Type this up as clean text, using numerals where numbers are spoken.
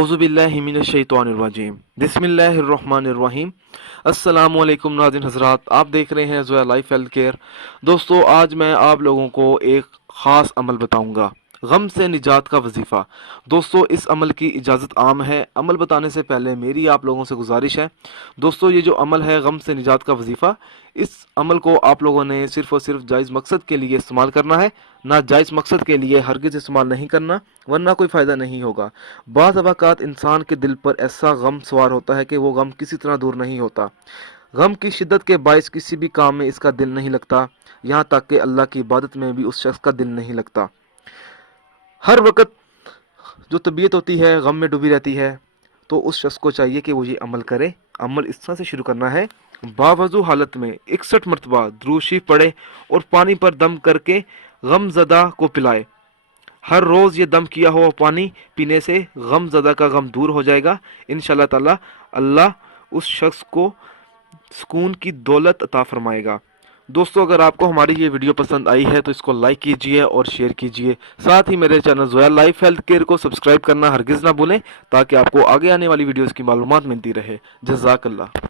औज़ुबिल्लाहि मिनश्शैतानिर्रजीम बिस्मिल्लाहिर्रहमानिर्रहीम। अस्सलामु अलैकुम नाज़रीन हज़रात, आप देख रहे हैं ज़ोया लाइफ हेल्थ केयर। दोस्तों, आज मैं आप लोगों को एक ख़ास अमल बताऊंगा, गम से निजात का वजीफ़ा। दोस्तों, इस अमल की इजाज़त आम है। अमल बताने से पहले मेरी आप लोगों से गुजारिश है। दोस्तों, ये जो अमल है गम से निजात का वजीफ़ा, इस अमल को आप लोगों ने सिर्फ़ और सिर्फ जायज़ मकसद के लिए इस्तेमाल करना है, ना जायज़ मकसद के लिए हरगिज़ इस्तेमाल नहीं करना, वरना कोई फ़ायदा नहीं होगा। बाज़ अवाक़ात इंसान के दिल पर ऐसा गम सवार होता है कि वो गम किसी तरह दूर नहीं होता। गम की शिद्दत के बायस किसी भी काम में इसका दिल नहीं लगता, यहाँ तक कि अल्लाह की इबादत में भी उस शख्स का दिल नहीं लगता। हर वक्त जो तबीयत होती है गम में डूबी रहती है, तो उस शख्स को चाहिए कि वो ये अमल करे। अमल इस तरह से शुरू करना है, बावजू हालत में 61 मरतबा दुरूद शरीफ पढ़े और पानी पर दम करके गमज़दा को पिलाए। हर रोज़ ये दम किया हुआ पानी पीने से गमज़दा का गम दूर हो जाएगा इंशाअल्लाह ताला। अल्लाह उस शख्स को सुकून की दौलत अता फरमाएगा। दोस्तों, अगर आपको हमारी ये वीडियो पसंद आई है तो इसको लाइक कीजिए और शेयर कीजिए। साथ ही मेरे channel Zoya life health care को सब्सक्राइब करना हरगिज़ ना भूलें, ताकि आपको आगे आने वाली वीडियोज़ की मालूमात मिलती रहे। जज़ाकल्लाह।